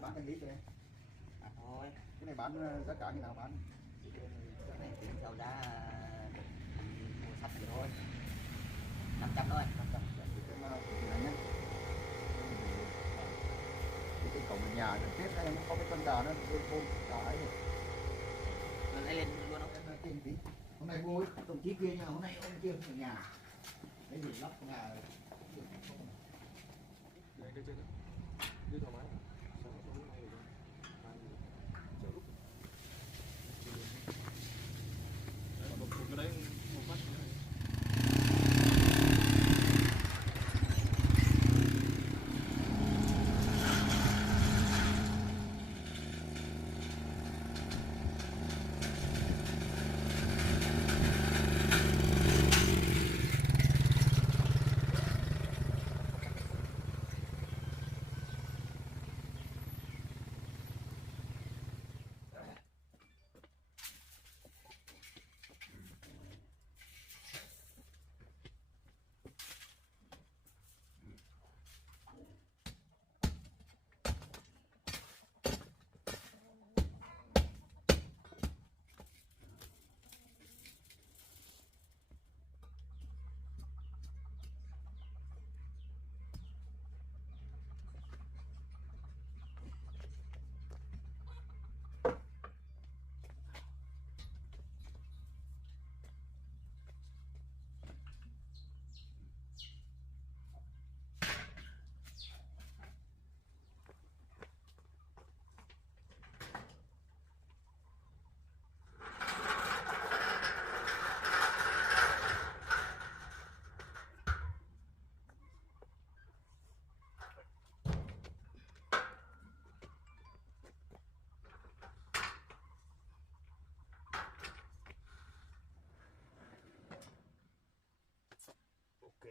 Bán cái lít đây. Thôi. Cái này bán giá cả như nào bán? Cái này tính theo giá mua sắp vậy thôi. 500 thôi. 500. Nhé. Cái cổng nhà Tết này nó có cái con gà nó ôm cả ấy. Rồi lấy lên luôn không? Tiền tí. Hôm nay mua đồng chí kia nha, hôm nay ông kia ở nhà. Đấy thì lắp nhà. Đây cái trên đó. Đưa thoải mái. Sao nó không may được. Chờ lúc. Một cái đấy một phát như này. Ok.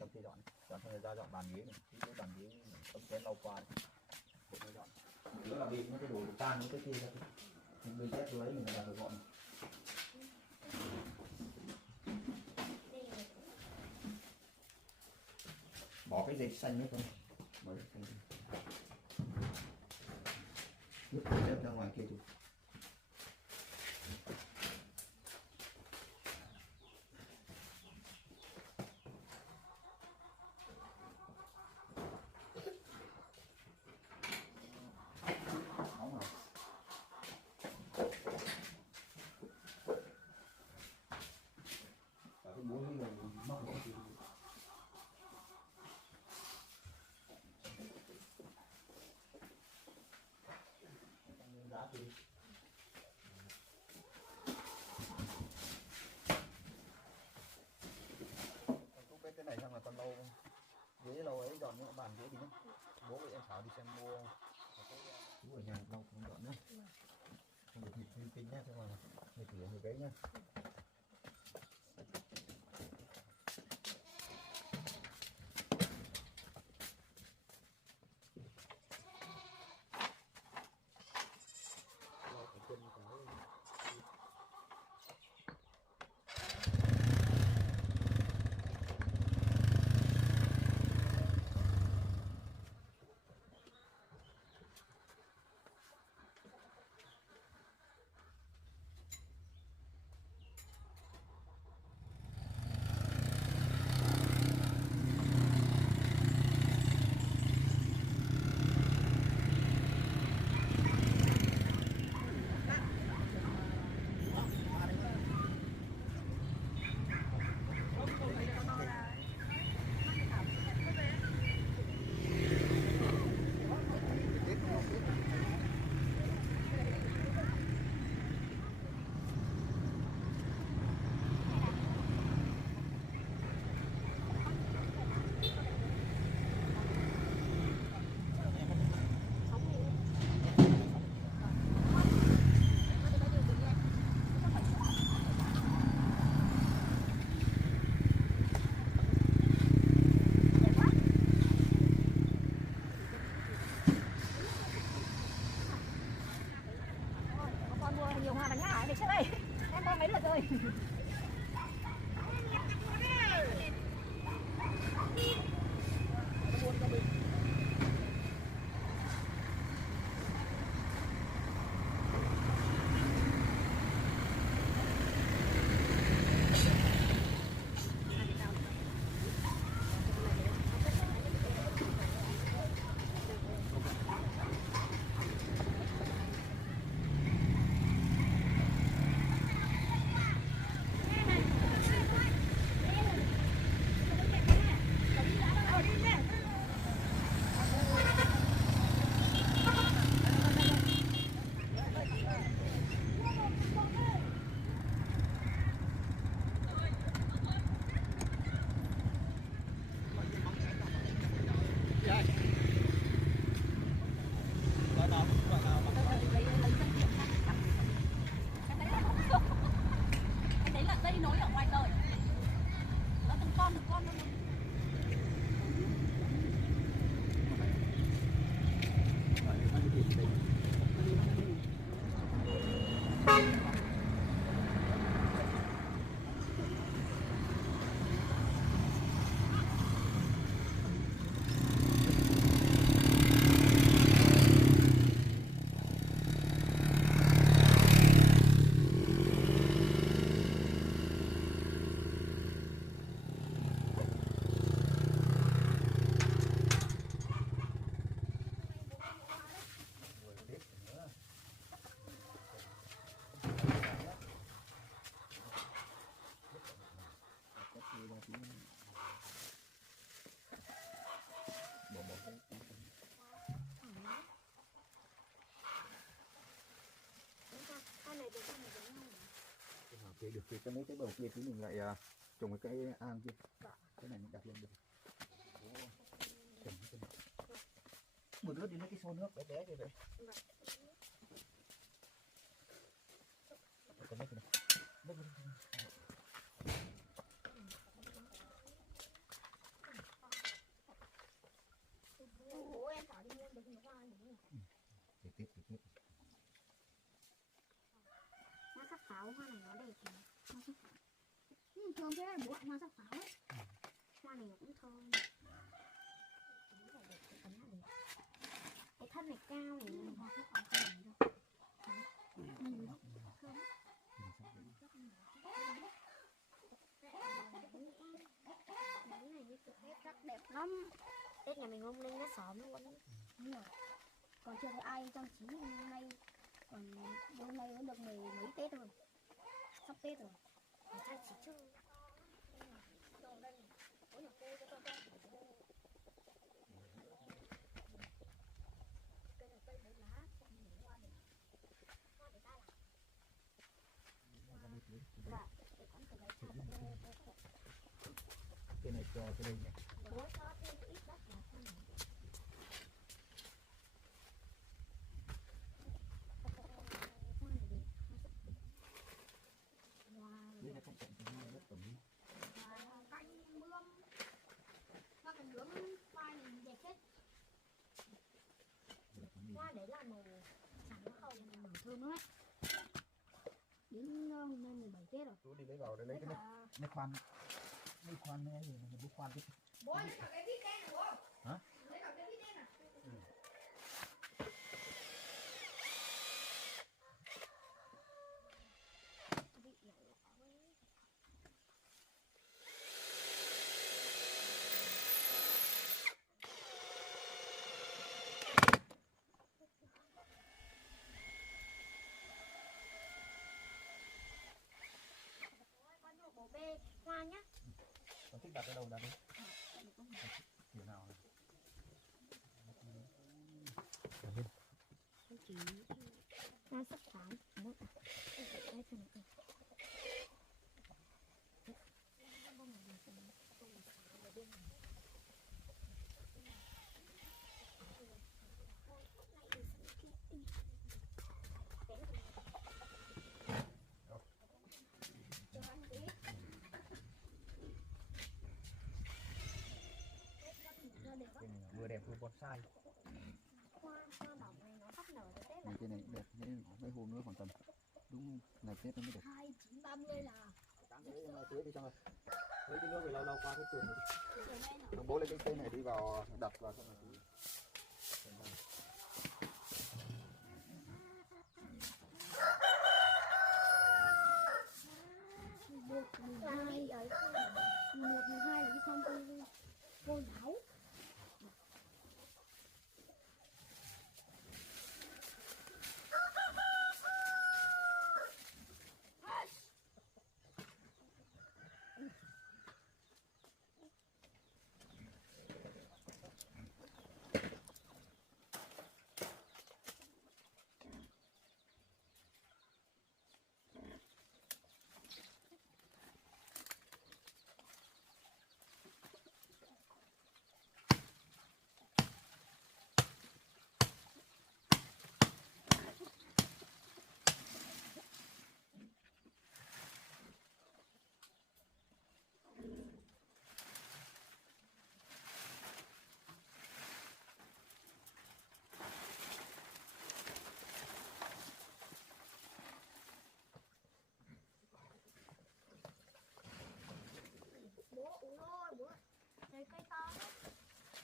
trong khi dọn dọn xong rồi ra dọn bàn ghế này, cái bàn ghế tấm chén lau qua bộ nó dọn nữa là bị những cái đồ tan những cái kia ra mình bị chết dưới mình là phải gọn bỏ cái dây xanh nữa không bỏ dây xanh nước xếp ra ngoài kia thôi. Cái này xong là con lâu ghế lâu ấy dọn những bàn ghế thì nhá bố với em Thảo đi xem mua chú ở nhà lâu không dọn nữa không được nhịp kinh nhá, thế mà người thử người cái nhá. Nhiều hoa bánh ngải này trước đây em có mấy lượt rồi. Kia được cái mấy cái bầu kia thì mình lại trồng cái cây an kia, cái này mình đặt lên được. Một đứa đi lấy cái xô nước bé bé kia vậy. tiếp. Hoa sắc pháo, hoa này nó đẹp này. Hoa sắc pháo. Thơm thế là bố hoa sắc pháo ấy. Hoa này nó cũng thơm. Cái thân này cao này, hoa sắc pháo không này đâu. Thơm. Rất đẹp lắm. Tết nhà mình hôm nay nó xóm luôn. Đúng rồi. Còn chưa thấy ai trang trí hôm nay. Còn hôm nay nó được mấy Tết rồi. Sắp Tết rồi. Trang trí chứ. Cái này cho cái đây nhỉ. Đây là không cần cái này rất tầm. Canh mương. Hoa cần nướng hoa này đẹp hết. Hoa đấy là màu trắng không, màu thơm lắm ấy. Đến hôm nay 17 Tết rồi. Chú đi lấy vào để lấy cái này khoan này thì mình bút khoan cái. Bố lấy cả cái vít đen này bố. Hả? Lấy cả cái vít đen này. Bố bê hoa nhá. Con thích đặt ở đâu đặt đi. Kiểu nào này. Chỉ hoa sắc pháo. Vừa đẹp vừa bonsai. Hoa bỏng này nó sắp nở tới Tết Này, rồi. cái này đẹp, mấy hôm nữa khoảng tầm đúng ngày Tết nó mới đẹp. 29-30 là Sáng cái này tưới thì xong rồi. Tưới cái nước về lâu qua cái tường. Thằng bố lấy cái cây này đi vào đập vào xong rồi. một 12 ấy, 12 là cái con cô giáo. Bố uống thôi bố. Đây cây to đấy.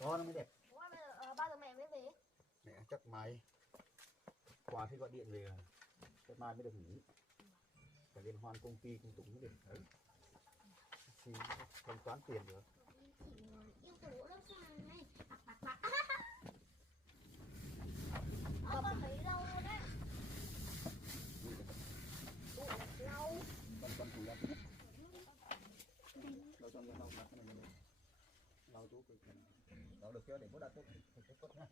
Đó nó mới đẹp. Bố ơi, bây giờ bao giờ mẹ mới về? Mẹ chắc mai qua khi gọi điện về chắc mai mới được nghỉ. Phải liên hoan công ty công tụng mới được đấy. Xin thanh toán tiền được. Yêu cầu bố lớp sang này. Bạc. Con thấy lâu luôn đấy. Lâu. Con thủ ra chút. Lâu cho lâu đặt cái này. Lâu chú cười. Lâu được chưa để bố đặt tốt nhá.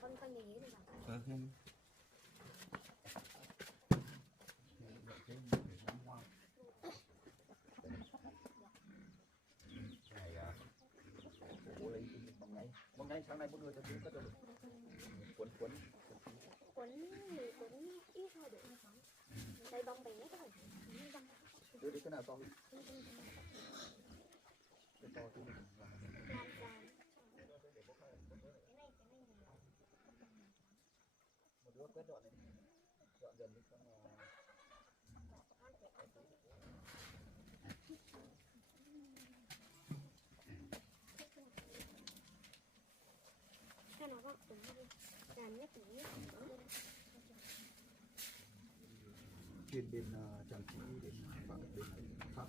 Con cái gì vậy? Không. Này à, bố lấy bóng ngay sáng nay bố đưa cho chú cất cho cuốn đây bông bé thôi. Đưa đi cái nào to đi. Cái to thì mình làm. Một đứa quét dọn này, dọn dần đi xong là Cái nào có tụi nó làm nhất tụi nó chuyên bên trang trí bên pháp bên pháp.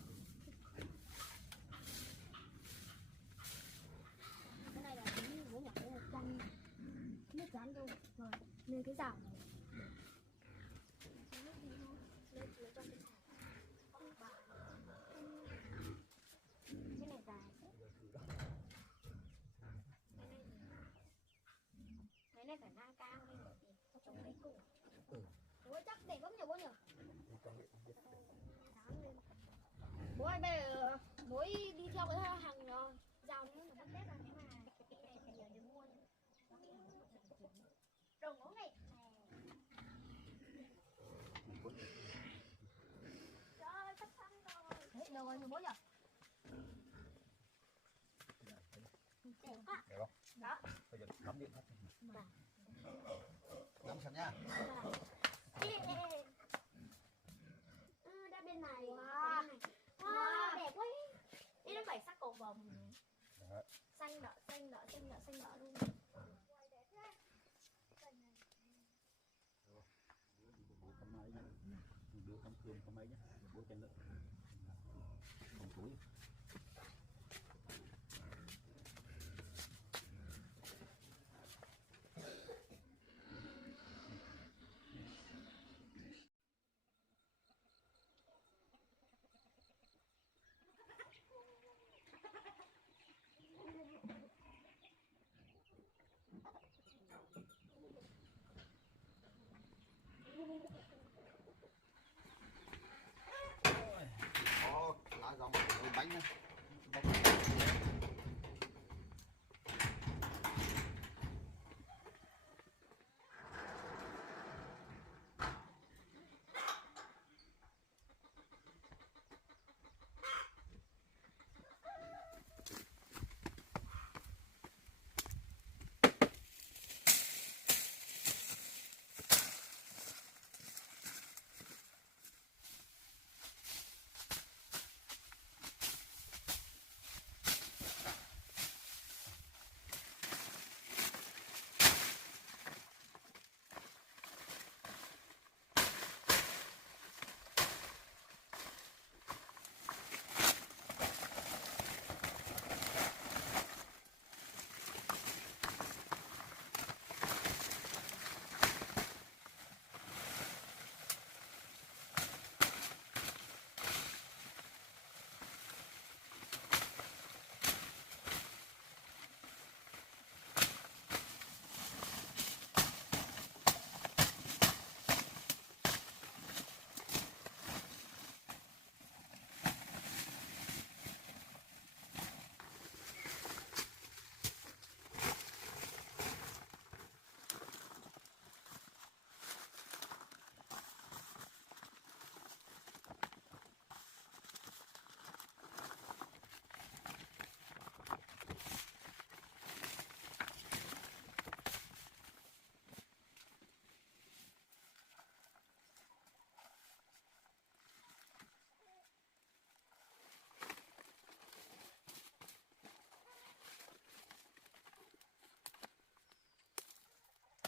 cái này là cũng mỗi nhặt một trăm nước rán luôn rồi nên cái rào này cái này dài cái này phải ngang cao đi cho trồng lấy củ. Ủa chắc để bấm nhiều bố nhỉ? Bố ơi bây giờ bố đi theo cái hàng rào nữa là bắt tết rồi nhưng mà cái này phải nhờ đừng mua nữa. Đồ ngố này. Trời ơi sắp xong rồi. Đấy được rồi bố nhỉ? Đẹp quá. Được không? Đó. Bây giờ cắm điện hết. Cắm sẵn nha. Ra bên này. Wow, đẹp quá. Đi nó phải sắc cầu vồng. Xanh đỏ, xanh đỏ, xanh đỏ, xanh đỏ luôn. Bố cắm máy nhá. Đứa cắm cơm cắm máy nhá. Bố chân lợn. Không túi. Lá rong bánh này.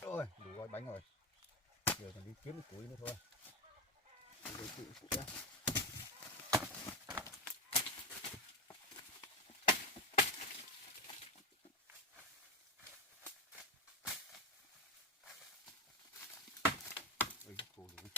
Rồi, đủ gói bánh rồi. Giờ còn đi kiếm cái củi nữa thôi. Để chị phụ ra. Ôi, khổ đủ.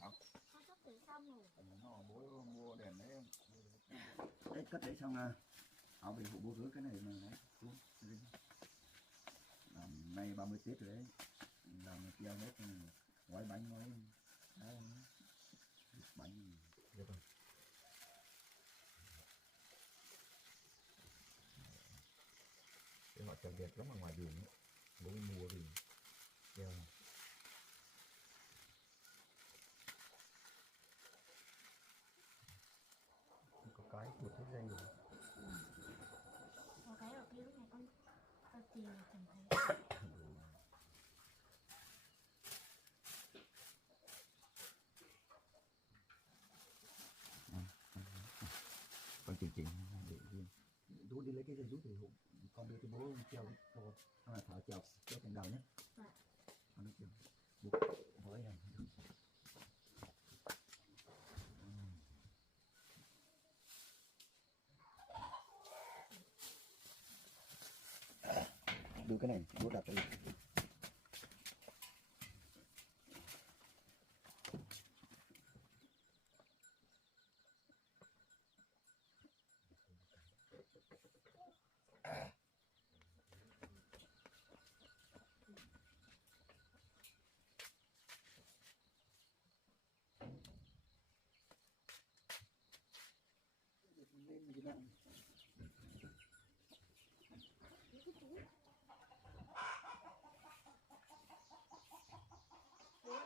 thảo Con sắp tới xong rồi. nó bố mua đèn đấy đấy cất đấy xong là áo về phụ bố rưới cái này mà đấy xuống làm nay 30 Tết rồi đấy làm kia hết gói bánh gói đấy, bánh Được rồi. Cái họ trồng đẹp lắm ở ngoài đường ấy. Bố mua thì giờ có cái một cái dây rồi. Có cái ở kia lúc này con tìm là chẳng thấy. con chỉnh để riêng rút đi lấy cái dây rút thì con đưa cho bố treo cho thảo treo thành đầu nhé. Con nó treo buộc với này đưa cái này bố đặt đây. Lên gì nào.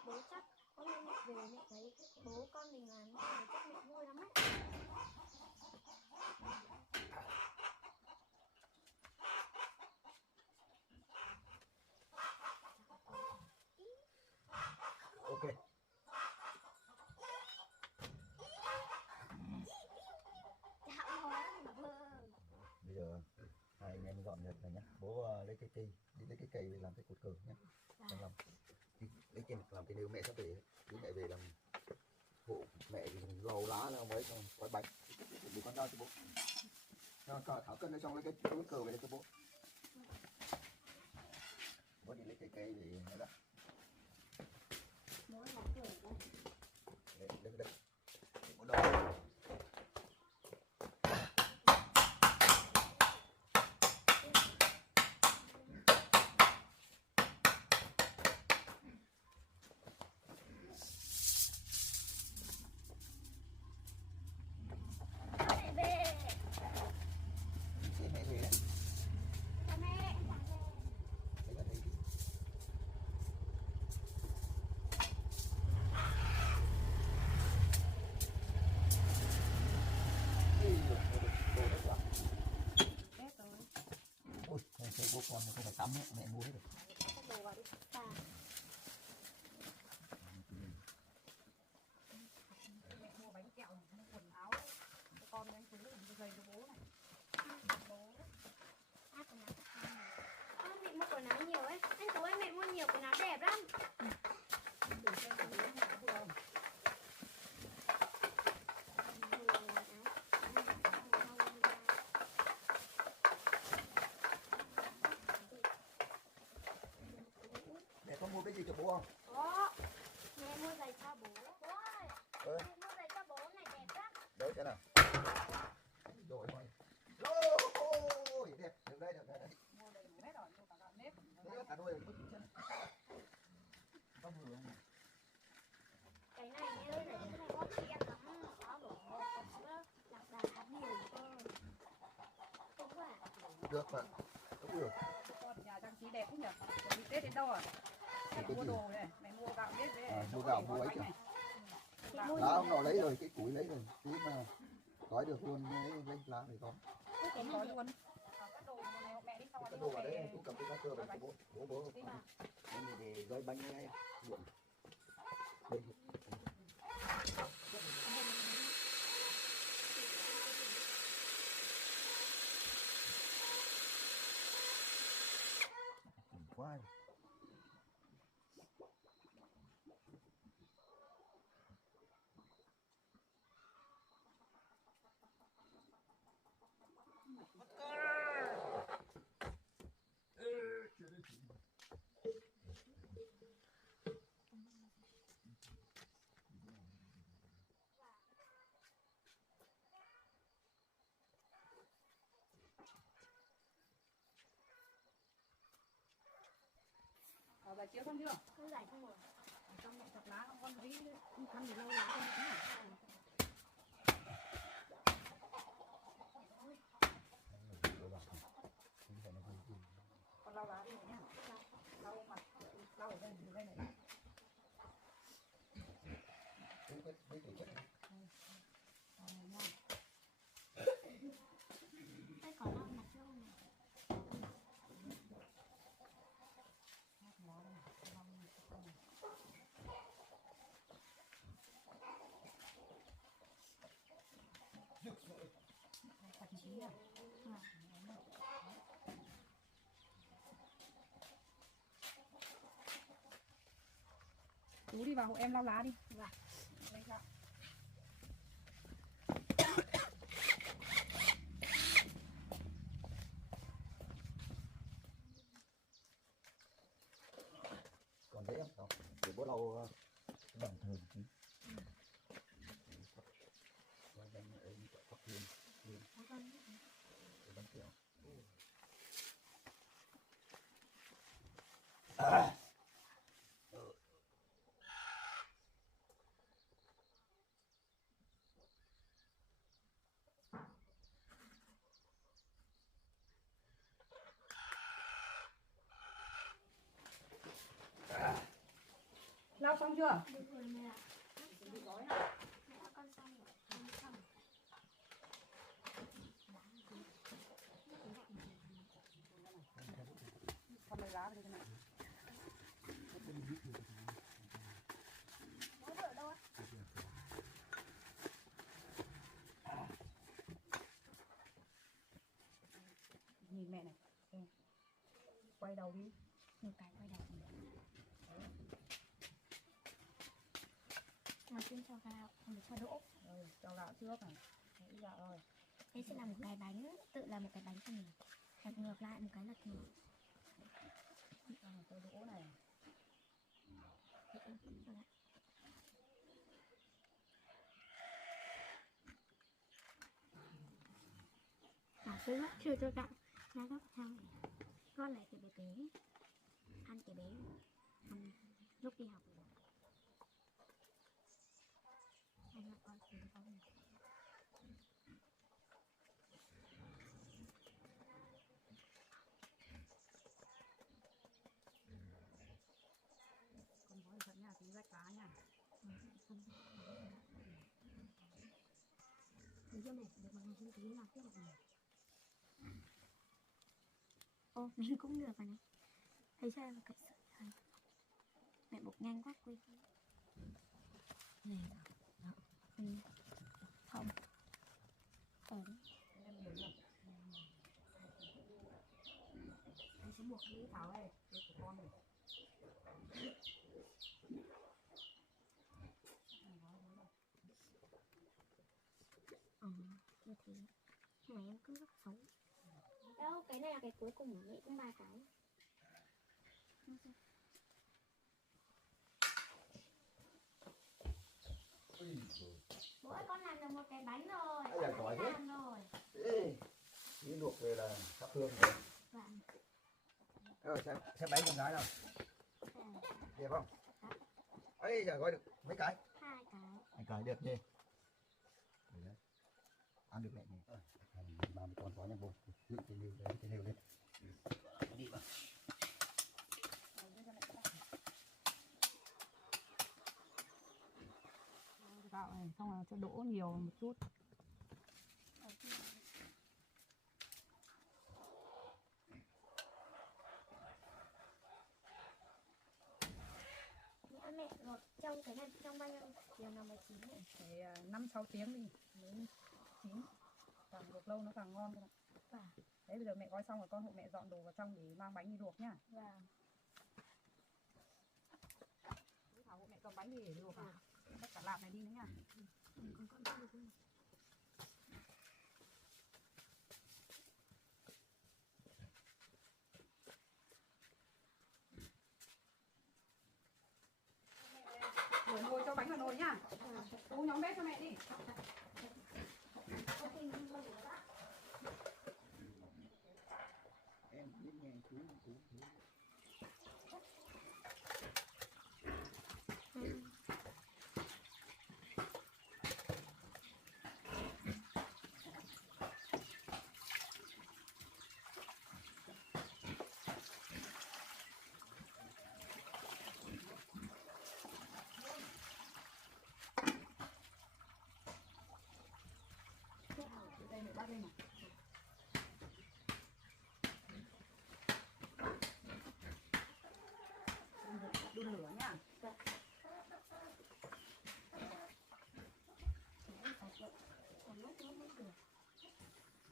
Bố chắc con lên mẹ về mẹ thấy bố con mình làm như thế chắc mẹ vui lắm ấy. Ok. Chạm hóa vâng. Bây giờ hai anh em dọn dẹp này nhé. Bố lấy cái cây, đi lấy cái cây về làm cái cột cờ nhé. Trong lòng. Lấy trên làm cái nêu mẹ sắp về, chú mẹ về làm hộ mẹ thì lâu lá nó mới xong gói bánh. Để con giao cho bố. Cho thảo cân nó xong lấy cái cờ về đây cho bố. Bố đi lấy cái cây về này đó. Bố là tuổi đây. Đây. Bố đâu. Mẹ về. Mẹ về đấy. Mẹ về. Đấy là đây. Ôi, xe của con không phải tắm nữa, mẹ mua hết rồi. Con đồ vào đi. Mẹ mua bánh kẹo, mua quần áo cho con anh Tú làm giày cho bố này. Bố. Mẹ mua quần áo nhiều ấy. Anh Tú ơi, mẹ mua nhiều quần áo đẹp lắm. Để xem có bố nhà vừa không. Mẹ có mua cái gì cho bố không? Có. Mẹ mua giày cho bố. Bố ơi. Ừ. Mẹ mua giày cho bố này đẹp lắm. Đấy cái nào? Rồi thôi. Ôi, đẹp, được đây. Mua đầy đủ hết rồi, mua cả gạo nếp. Đấy, cả đôi là mất chân. Không hưởng. Cái này như này cái này có tiền lắm. Có bổ. Lạc đà có nhiều cơ. Đúng à? Được mà. Cũng được. Con nhà trang trí đẹp không nhỉ? Chuẩn bị Tết đến đâu à? Mẹ mua đồ này, mẹ mua gạo nếp đấy. Mua gạo mua ấy chứ. Lá ông nào lấy rồi, cái củi lấy rồi. Tí mà gói được luôn lấy lá này có. Không có luôn. Các đồ này mẹ đi sau Cái đồ ở đấy cũng cầm cái cá cơ về cho bố. Cái này để gói bánh ngay muộn. Quá. giải chiếu xong chưa? Không giải không rồi. Trong này chọc lá con rí ăn thì lâu rồi không nữa. Con lau lá đi nhá. Lau mặt, lau ở đây này. Cái còn lau mặt lâu này. Thật chí à? Chú đi vào hộ em lau lá đi. Vâng. Đây ra. Còn đấy không? Để bố lau bàn thờ tí. Lau xong chưa? Được rồi mẹ ạ. Bị gói nào? Mẹ ơi, con xong rồi. Con xong. Xong lấy lá vào đây cho mẹ. Bố vợ đâu á? Nhìn mẹ này. Đây. Quay đầu đi. Một cái quay đầu. Mà xin cho gạo, không được cho đỗ. Rồi, cho gạo trước này. Đấy, gạo rồi. Thế sẽ là một cái bánh, tự là một cái bánh cho mình. Đặt ngược lại một cái là kiểu. Cho đỗ này. Bảo tôi mất chưa cho gạo. Ra góc xong. Con lại cái bé bé. Ăn cái bé. Ăn lúc đi học. Anh là con xin con này. Con bó thật nha, tí rách lá nha. Thấy chưa mẹ? Được một ngày sinh tí nào tiếp một ngày. Ô, mình cũng được rồi này. Thấy cho em một cái sợi dây. Mẹ buộc nhanh quá quên. Này đó. Ừ. Không. Ổn. Em hiểu chưa? Em sẽ buộc cái thảo này, cái của con này. Như thế. Nhưng mà em cứ rất xấu. Đâu, cái này là cái cuối cùng của mẹ cũng 3 cái. Bố ơi, con làm được một cái bánh rồi. Ai là giỏi thế? Làm rồi. Ê, tí luộc về là sắp hương rồi. Vâng. Rồi, xem bánh con gái nào. Đẹp không? Ấy giờ gói được mấy cái? 2 cái. 2 cái được nhỉ? Đấy. Ăn được mẹ nhỉ? Ba mươi con có nha bố. Dựng cái liều đấy, cái liều lên. Đi vào. Gạo này, xong là cho đỗ nhiều một chút. Mẹ luộc trong cái này trong bao nhiêu tiếng nào mới chín nhỉ? Để 5-6 tiếng đi mới chín. Càng luộc lâu nó càng ngon. Vâng. Đấy, bây giờ mẹ gói xong rồi con hộ mẹ dọn đồ vào trong để mang bánh đi luộc nhá. Vâng. Thảo hộ mẹ cầm bánh đi để luộc à? Tất cả lạp này đi nữa nhá. Con không được không? Đổ nồi cho bánh vào nồi nhá. Tú nhóm bếp cho mẹ đi. Em biết nghe chú. đây này. Đun lửa nhá.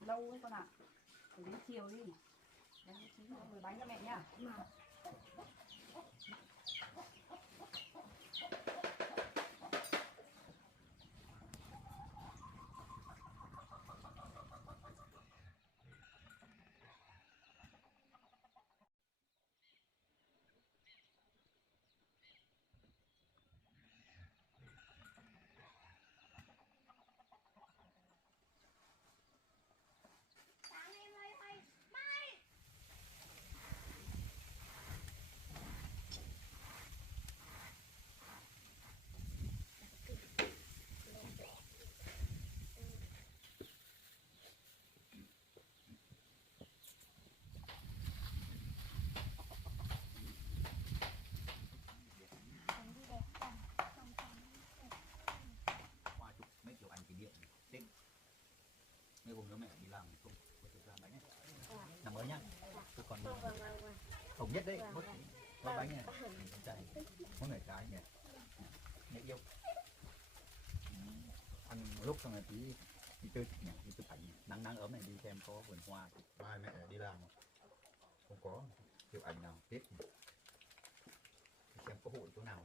Lâu ấy con ạ. Để đến chiều đi. Đấy, chín rồi bánh cho mẹ nhá. Qua chụp mấy kiểu ảnh kỷ niệm Tết. Mấy hôm nữa mẹ đi làm không có thời gian bánh ấy. Làm mới nhá. Tôi còn thống nhất đấy, mất bánh này. Chạy. Có người cái nhỉ. Mẹ yêu. Ăn lúc xong rồi tí đi chơi nhỉ, đi chụp ảnh nắng nắng ấm này đi xem có vườn hoa. Mai mẹ đi làm không có chụp ảnh nào Tết. Xem có hội chỗ nào.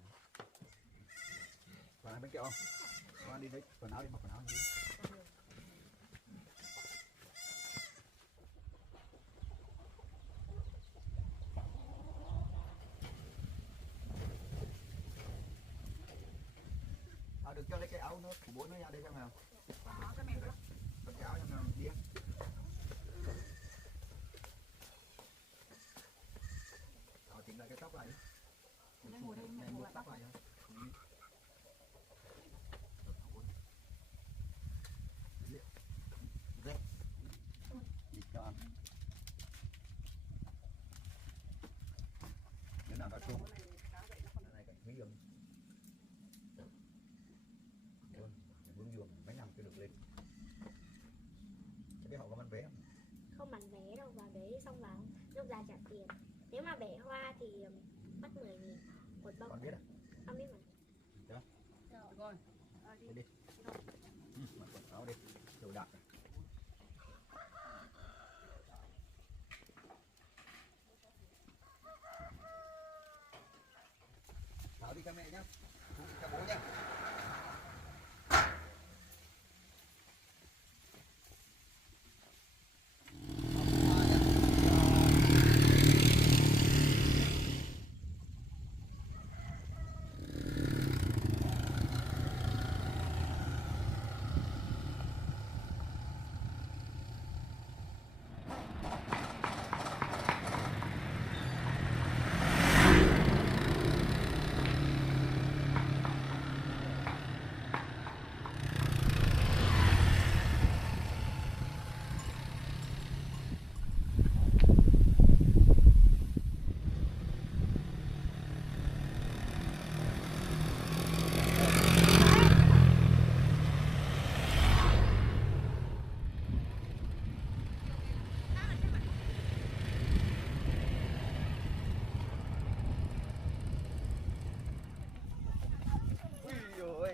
Còn ăn bánh kẹo không? Con đi đấy, quần áo đi, mặc quần áo đi. Được cho lấy cái áo nó của bố nó ra đây xem nào. Cái áo xem nào đi. Chỉnh lại cái tóc lại. Đây ngồi đây Này, ngồi buộc lại tóc lại nhá. Đi cho ăn. Cái nào đã xuống. Này cảnh quý dương. Bướm dương mấy năm chưa được lên. Chứ biết họ có bán vé không? Không bán vé đâu, vào đấy xong vào lúc ra trả tiền. Nếu mà bẻ hoa thì mất 10.000 một bông. Con biết à? Con biết mà. Đó. rồi. Đi đi. Mặc quần áo đi. Đồ đạc. Tháo đi cho mẹ nhá. Cho bố nhá.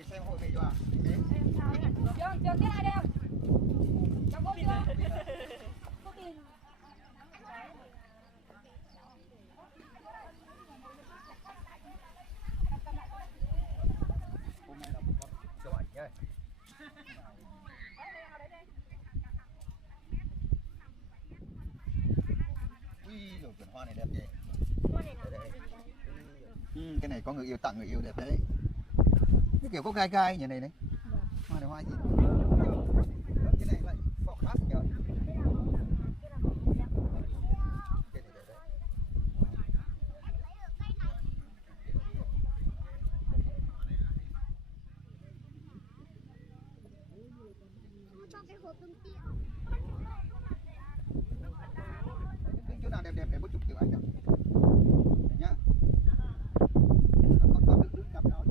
Xem hội nghị vào. Chưa tiết ai đây không? Cháu có chưa? Có tiền. Hôm nay là một con chụp ảnh nhá. Ui, rồi vườn hoa này đẹp nhỉ. Hoa này là hoa gì đây? Cái này có người yêu tặng người yêu đẹp đấy. Cái kiểu có gai gai như này đấy. Hoa này hoa gì? Cái này lại phọc khác nhờ. Cái này đẹp đấy. Cho cái hộp tương tiêu. Cái chỗ nào đẹp đẹp để bố chụp kiểu ảnh nào. Nhá. Con đứng cặp nào.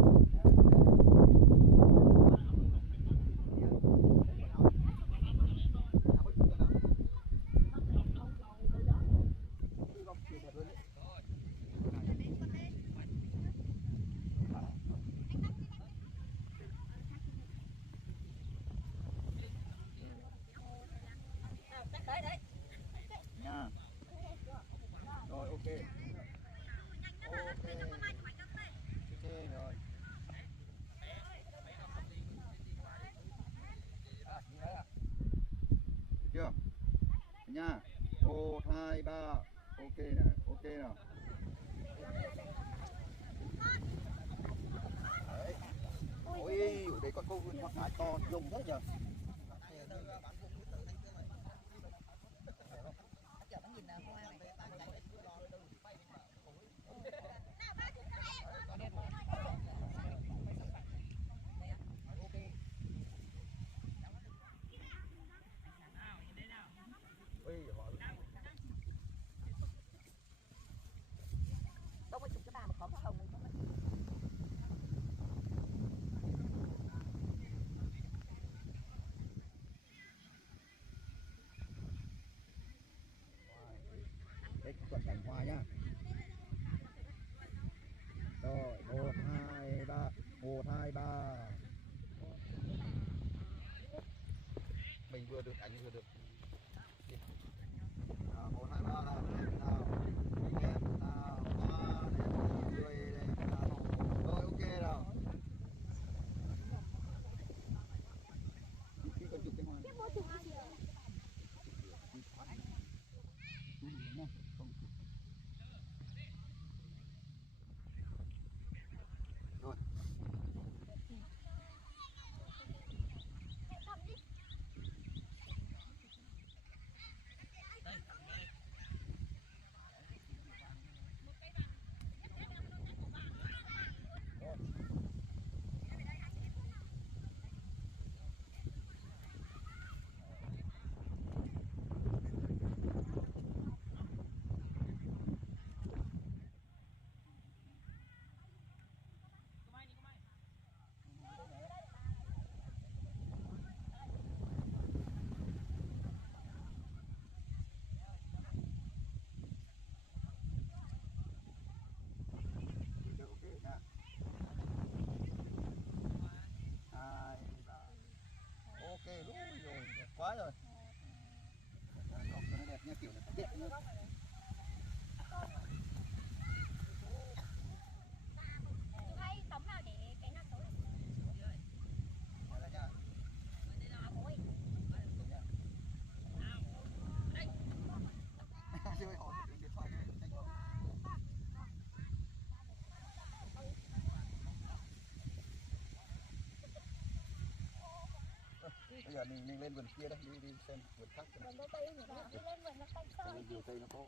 nha. 1, 2, 3. Ok nè, ok nào. Đấy. Ôi, để con cô con gái to dùng thế nhờ. Đâu có chụp cho bà một khóm hồng này không? Đấy, chọn cảnh hoa nhá. Rồi, 1, 2, 3. 1, 2, 3. Mình vừa được, anh vừa được. 1, 2, 3 nào. Nào. Đẹp nào. Hoa đẹp. Tươi đẹp nào. Rồi, ok nào. Khi con chụp cái hoa này. Rồi. Ok đúng rồi, đẹp quá rồi. Cọc nó đẹp nha, kiểu là đẹp luôn. Hay tấm nào để cái nào xấu này. Chơi hỏi điện thoại này. Bây giờ mình lên vườn kia đây, đi xem vườn khác. Vườn dâu tây nhỉ? Đi lên vườn nó canh sơ. Vườn cây nó có.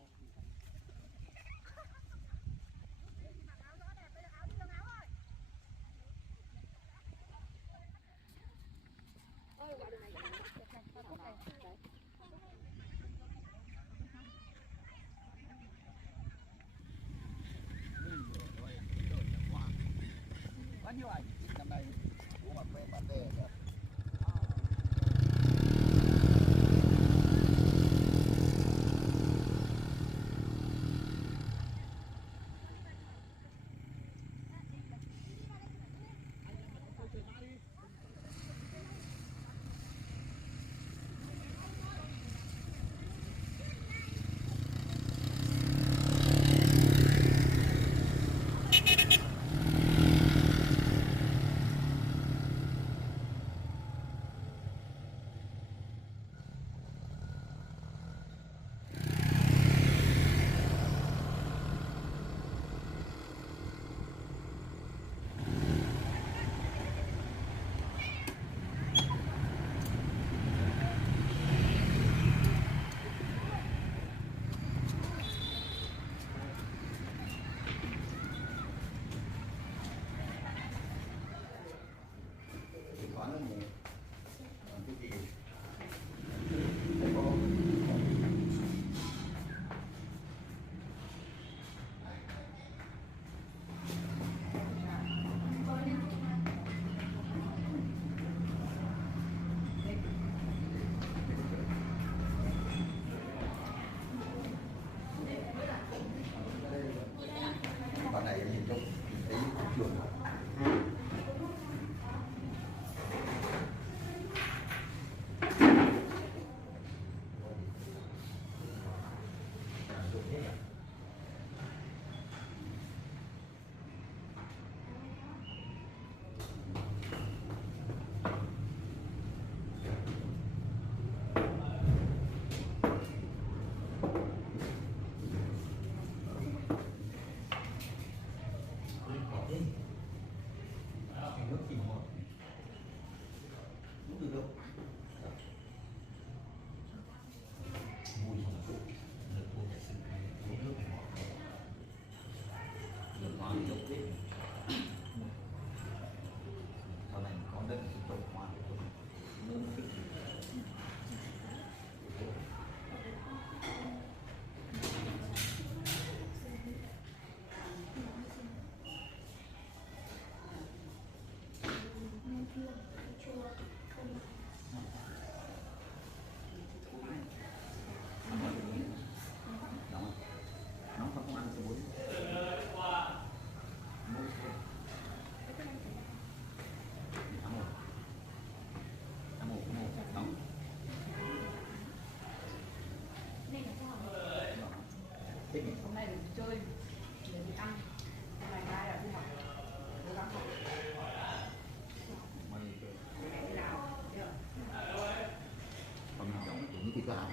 Bao nhiêu ảnh năm nay cũng mặc quen bạn bè rồi. gạo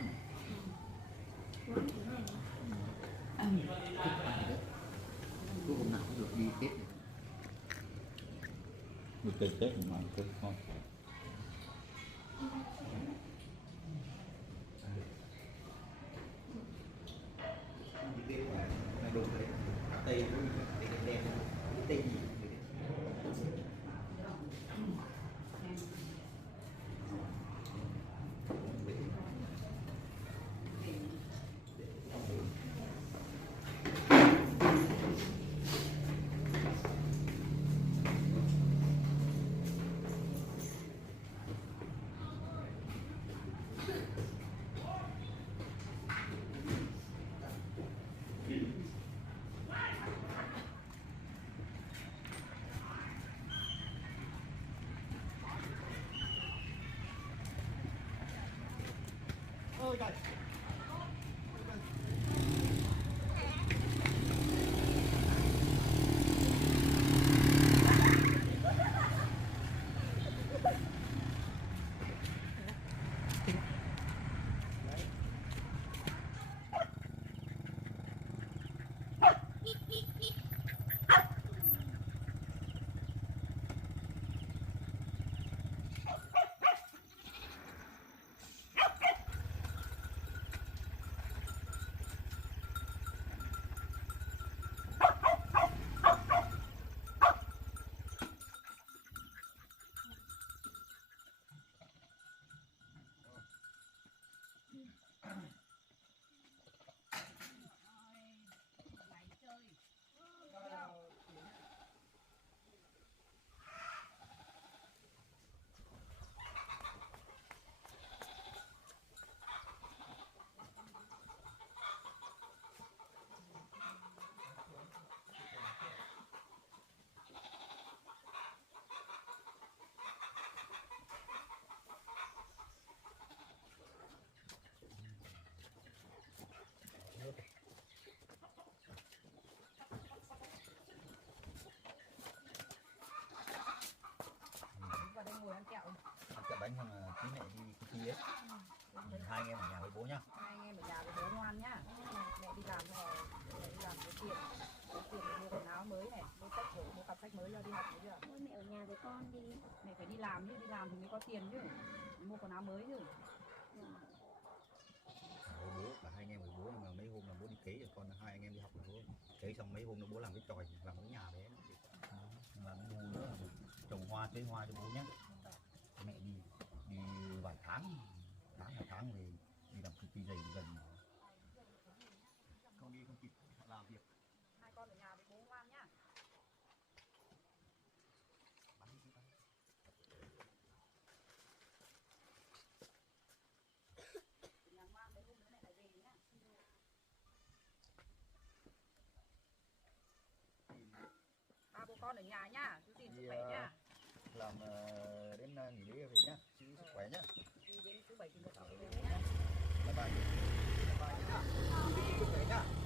cứ hôm nào cũng được đi Tết này. Được Tết Tết mà Tết ngon. Đi Tết mà này đồ đấy Tây Tây đen Tây gì ôi trời. Vào đây ngồi ăn kẹo. Ăn kẹo bánh xong là tí mẹ đi cái chi ấy. Hai anh em ở nhà với bố nhá. Hai anh em ở nhà với bố ngoan nhá. Mẹ đi làm rồi, mẹ đi làm có tiền để mua quần áo mới này, mua sách vở, mua cặp sách mới cho đi học nữa chưa? Ôi mẹ ở nhà với con đi. Mẹ phải đi làm chứ, đi làm thì mới có tiền chứ, mua quần áo mới chứ. Với bố cả hai anh em với bố, nhưng mà mấy hôm là bố đi cấy rồi còn hai anh em đi học là bố cấy xong mấy hôm nữa bố làm cái chòi làm cái nhà đấy. Làm cái hồ nữa trồng hoa tưới hoa cho bố nhé. Mẹ đi vài tháng 2 tháng thì đi làm công ty dày gần không đi không kịp làm việc. Hai con ở nhà với bố ngoan nhá. Nhà ngoan đấy, hôm nữa mẹ lại về nhá. Ba bố con ở nhà nhá, giữ gìn sức khỏe nhá. Làm đến nghỉ lễ về nhá, giữ sức khỏe nhá. Đi đến thứ 7 chủ nhật về nhá. Bye bye. Bye bye nhá. Giữ sức khỏe nhá.